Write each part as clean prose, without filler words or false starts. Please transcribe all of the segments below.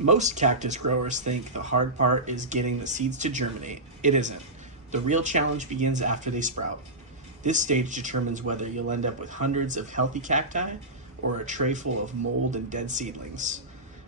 Most cactus growers think the hard part is getting the seeds to germinate. It isn't. The real challenge begins after they sprout. This stage determines whether you'll end up with hundreds of healthy cacti or a tray full of mold and dead seedlings.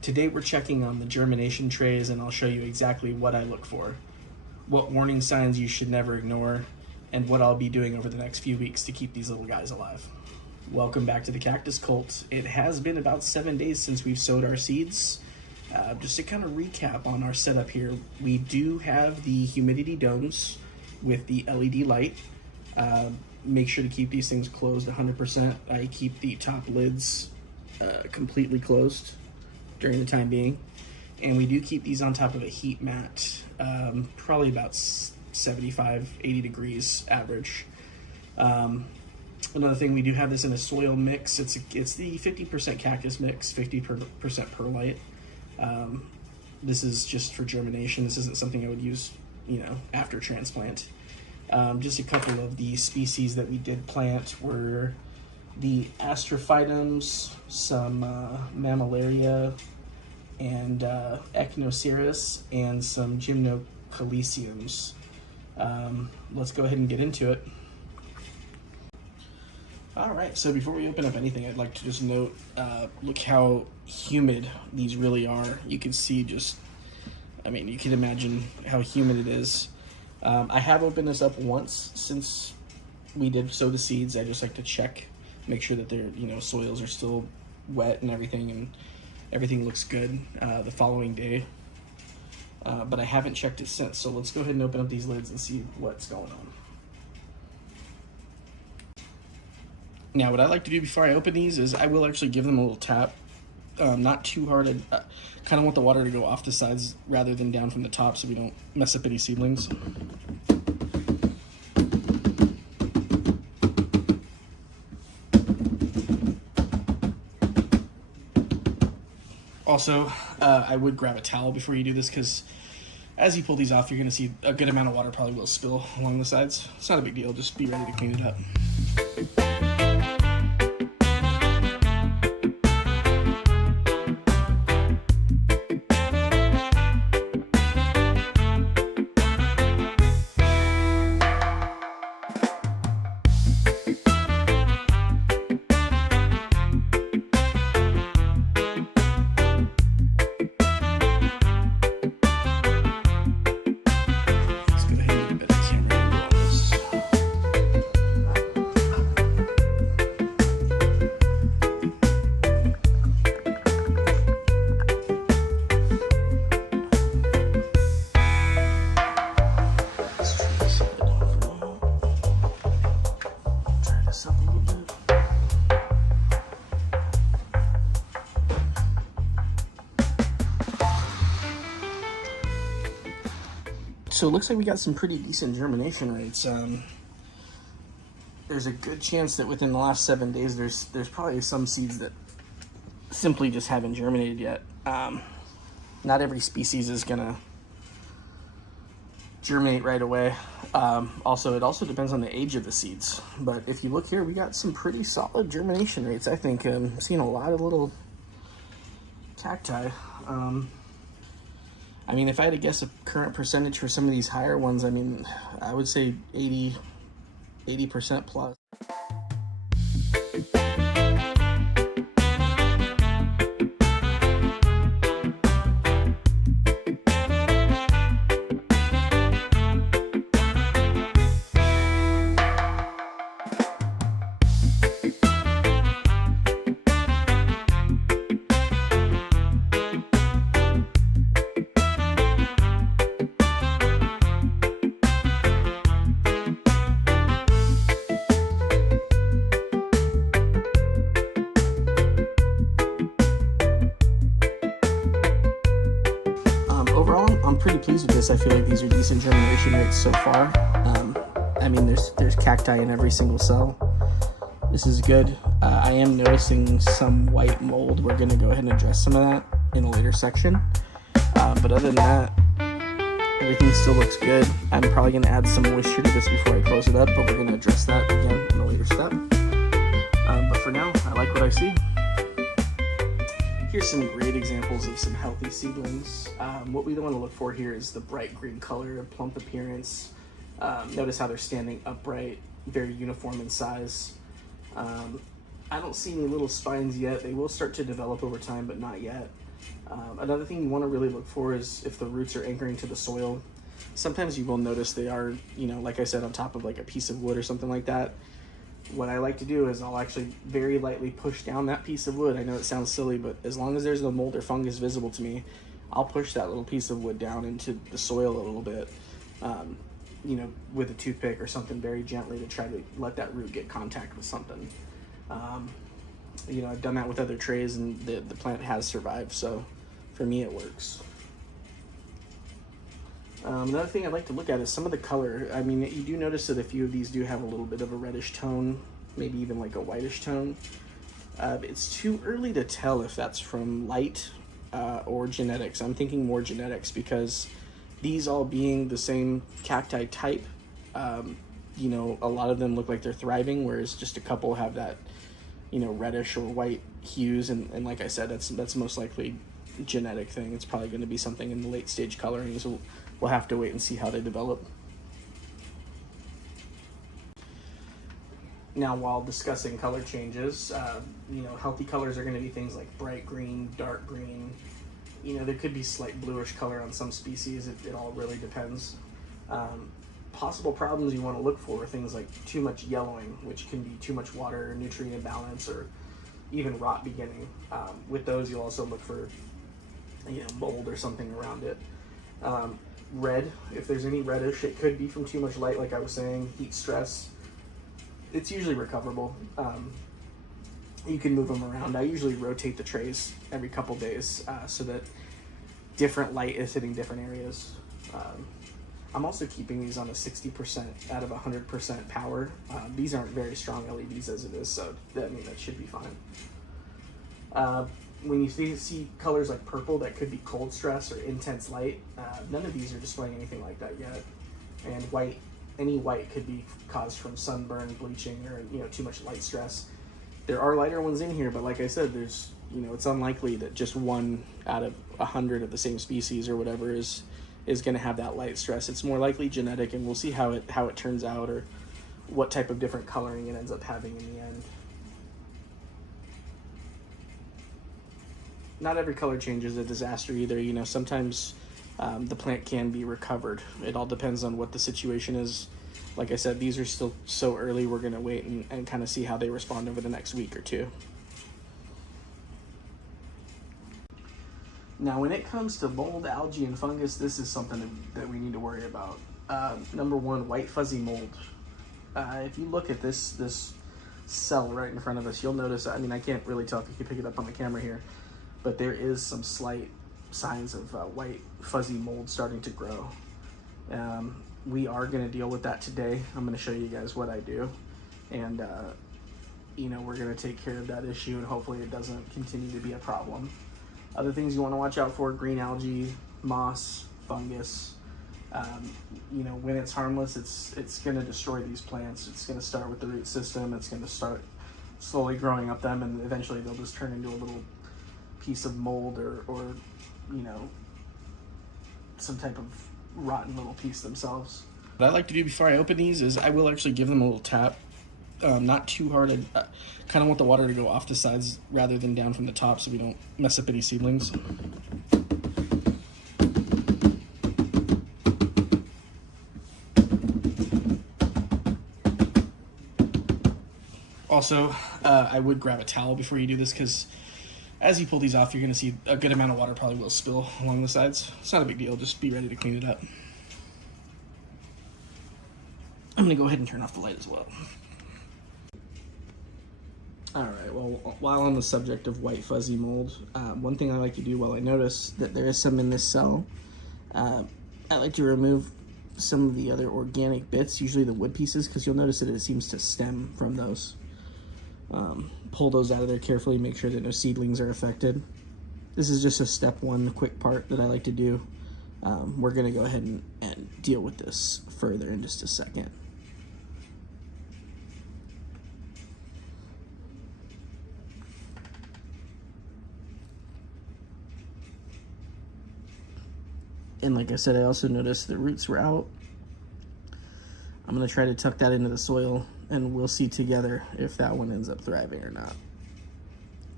Today we're checking on the germination trays, and I'll show you exactly what I look for, what warning signs you should never ignore, and what I'll be doing over the next few weeks to keep these little guys alive. Welcome back to the Cactus Cult. It has been about 7 days since we've sowed our seeds. Just to kind of recap on our setup here, we do have the humidity domes with the LED light. Make sure to keep these things closed 100%. I keep the top lids completely closed during the time being. And we do keep these on top of a heat mat, probably about 75, 80 degrees average. Another thing, we do have this in a soil mix. It's the 50% cactus mix, 50% perlite. This is just for germination. This isn't something I would use, after transplant. Just a couple of the species that we did plant were the Astrophytums, some Mammillaria, and Echinocereus, and some Gymnocalyciums. Let's go ahead and get into it. Alright, so before we open up anything, I'd like to just note, look how humid these really are. You can see you can imagine how humid it is. I have opened this up once since we did sow the seeds. I just like to check, make sure that their soils are still wet and everything looks good the following day. But I haven't checked it since, so let's go ahead and open up these lids and see what's going on. Now, what I like to do before I open these is I will actually give them a little tap. Not too hard. I kind of want the water to go off the sides rather than down from the top so we don't mess up any seedlings. Also, I would grab a towel before you do this, because as you pull these off, you're going to see a good amount of water probably will spill along the sides. It's not a big deal. Just be ready to clean it up. So it looks like we got some pretty decent germination rates. There's a good chance that within the last 7 days, there's probably some seeds that simply just haven't germinated yet. Not every species is gonna germinate right away. Also, it also depends on the age of the seeds. But if you look here, we got some pretty solid germination rates. I think I'm seeing a lot of little cacti. If I had to guess a current percentage for some of these higher ones, I would say 80% plus. Overall, I'm pretty pleased with this. I feel like these are decent germination rates so far. There's cacti in every single cell. This is good. I am noticing some white mold. We're going to go ahead and address some of that in a later section. But other than that, everything still looks good. I'm probably going to add some moisture to this before I close it up, but we're going to address that again in a later step. But for now, I like what I see. Here's some great examples of some healthy seedlings. What we want to look for here is the bright green color, plump appearance. Notice how they're standing upright, very uniform in size. I don't see any little spines yet. They will start to develop over time, but not yet. Another thing you want to really look for is if the roots are anchoring to the soil. Sometimes you will notice they are, you know, like I said, on top of like a piece of wood or something like that. What I like to do is I'll actually very lightly push down that piece of wood. I know it sounds silly, but as long as there's no mold or fungus visible to me, I'll push that little piece of wood down into the soil a little bit, you know, with a toothpick or something very gently to try to let that root get contact with something. You know, I've done that with other trays and the plant has survived, so for me it works. Another thing I'd like to look at is some of the color. I mean, you do notice that a few of these do have a little bit of a reddish tone, maybe even like a whitish tone. It's too early to tell if that's from light or genetics. I'm thinking more genetics because these all being the same cacti type, you know, a lot of them look like they're thriving, whereas just a couple have that, you know, reddish or white hues. And like I said, that's most likely genetic thing. It's probably going to be something in the late stage coloring, so we'll have to wait and see how they develop. Now, while discussing color changes, you know, healthy colors are going to be things like bright green, dark green. You know, there could be slight bluish color on some species. It all really depends. Possible problems you want to look for are things like too much yellowing, which can be too much water, or nutrient imbalance, or even rot beginning. With those, you'll also look for, you know, mold or something around it. Red, if there's any reddish, it could be from too much light, like I was saying, heat stress. It's usually recoverable. You can move them around. I usually rotate the trays every couple days so that different light is hitting different areas. I'm also keeping these on a 60% out of 100% power. These aren't very strong LEDs as it is, so that should be fine. When you see colors like purple, that could be cold stress or intense light. None of these are displaying anything like that yet. And white, any white could be caused from sunburn, bleaching, or, you know, too much light stress. There are lighter ones in here, but like I said, there's, you know, it's unlikely that just one out of 100 of the same species or whatever is going to have that light stress. It's more likely genetic, and we'll see how it turns out, or what type of different coloring it ends up having in the end. Not every color change is a disaster either. You know, sometimes the plant can be recovered. It all depends on what the situation is. Like I said, these are still so early, we're going to wait and kind of see how they respond over the next week or two. Now, when it comes to mold, algae, and fungus, this is something that we need to worry about. Number one, white fuzzy mold. If you look at this cell right in front of us, you'll notice, I mean, I can't really tell if you can pick it up on the camera here, but there is some slight signs of white fuzzy mold starting to grow. We are going to deal with that today. I'm going to show you guys what I do, and you know, we're going to take care of that issue, and hopefully it doesn't continue to be a problem. Other things you want to watch out for: green algae, moss, fungus. You know, when it's harmless, it's going to destroy these plants. It's going to start with the root system. It's going to start slowly growing up them, and eventually they'll just turn into a little piece of mold or you know, some type of rotten little piece themselves. What I like to do before I open these is I will actually give them a little tap. Not too hard. I kind of want the water to go off the sides rather than down from the top, so we don't mess up any seedlings. Also, I would grab a towel before you do this, because as you pull these off, you're going to see a good amount of water probably will spill along the sides. It's not a big deal. Just be ready to clean it up. I'm going to go ahead and turn off the light as well. Alright, well, while on the subject of white fuzzy mold, one thing I like to do while I notice that there is some in this cell, I like to remove some of the other organic bits, usually the wood pieces, because you'll notice that it seems to stem from those. Pull those out of there carefully, make sure that no seedlings are affected. This is just a step one quick part that I like to do. We're going to go ahead and deal with this further in just a second. And like I said, I also noticed the roots were out. I'm gonna try to tuck that into the soil, and we'll see together if that one ends up thriving or not,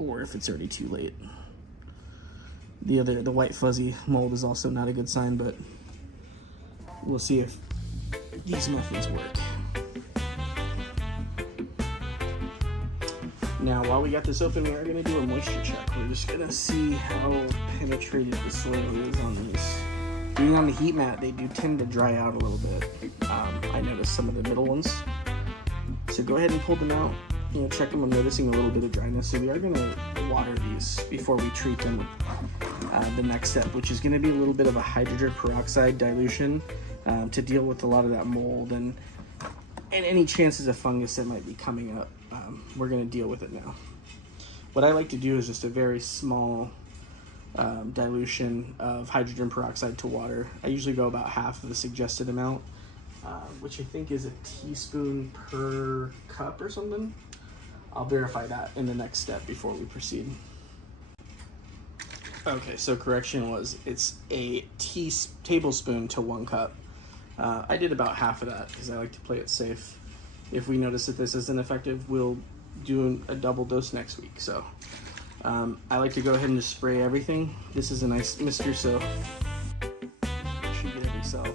or if it's already too late. The white fuzzy mold is also not a good sign, but we'll see if these muffins work. Now, while we got this open, we are going to do a moisture check. We're just going to see how penetrated the soil is on these. Being on the heat mat, they do tend to dry out a little bit. I noticed some of the middle ones. So go ahead and pull them out. You know, check them. I'm noticing a little bit of dryness. So we are going to water these before we treat them. The next step, which is going to be a little bit of a hydrogen peroxide dilution to deal with a lot of that mold and any chances of fungus that might be coming up. We're going to deal with it now. What I like to do is just a very small dilution of hydrogen peroxide to water. I usually go about half of the suggested amount, which I think is a teaspoon per cup or something. I'll verify that in the next step before we proceed. Okay, so correction was, it's a tablespoon to 1 cup. I did about half of that because I like to play it safe. If we notice that this isn't effective, we'll do a double dose next week. So I like to go ahead and just spray everything. This is a nice mister, so you should get every cell.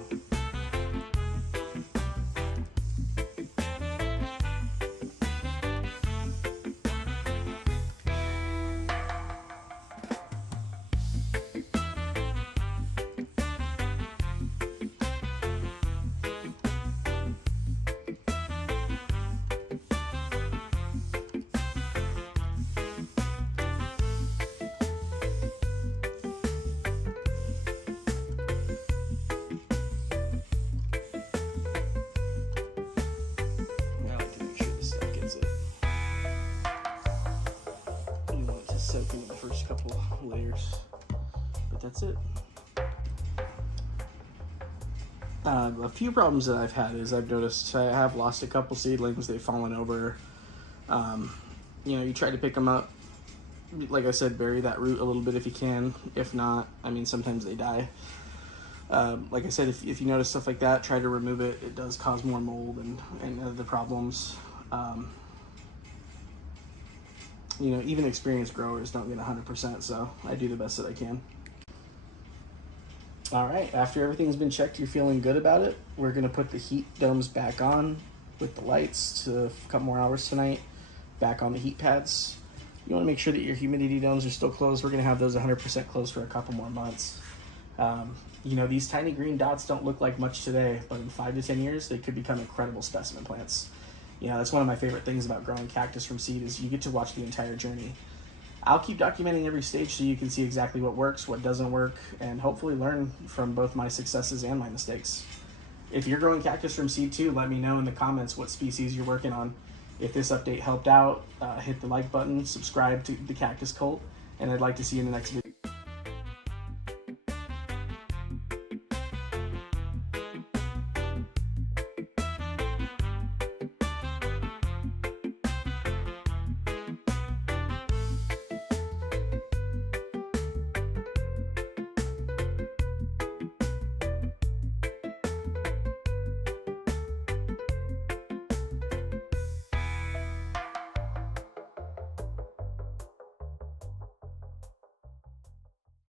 Soaking the first couple layers, but that's it. A few problems that I've had is I've noticed I have lost a couple seedlings. They've fallen over. You know, you try to pick them up. Like I said, bury that root a little bit if you can. If not, I mean, sometimes they die. Like I said, if you notice stuff like that, try to remove it. It does cause more mold and other problems. You know, even experienced growers don't get 100%, so I do the best that I can. All right, after everything's been checked, you're feeling good about it. We're gonna put the heat domes back on with the lights to a couple more hours tonight, back on the heat pads. You wanna make sure that your humidity domes are still closed. We're gonna have those 100% closed for a couple more months. You know, these tiny green dots don't look like much today, but in 5 to 10 years, they could become incredible specimen plants. You know, that's one of my favorite things about growing cactus from seed is you get to watch the entire journey. I'll keep documenting every stage so you can see exactly what works, what doesn't work, and hopefully learn from both my successes and my mistakes. If you're growing cactus from seed too, let me know in the comments what species you're working on. If this update helped out, hit the like button, subscribe to the Cactus Cult, and I'd like to see you in the next video.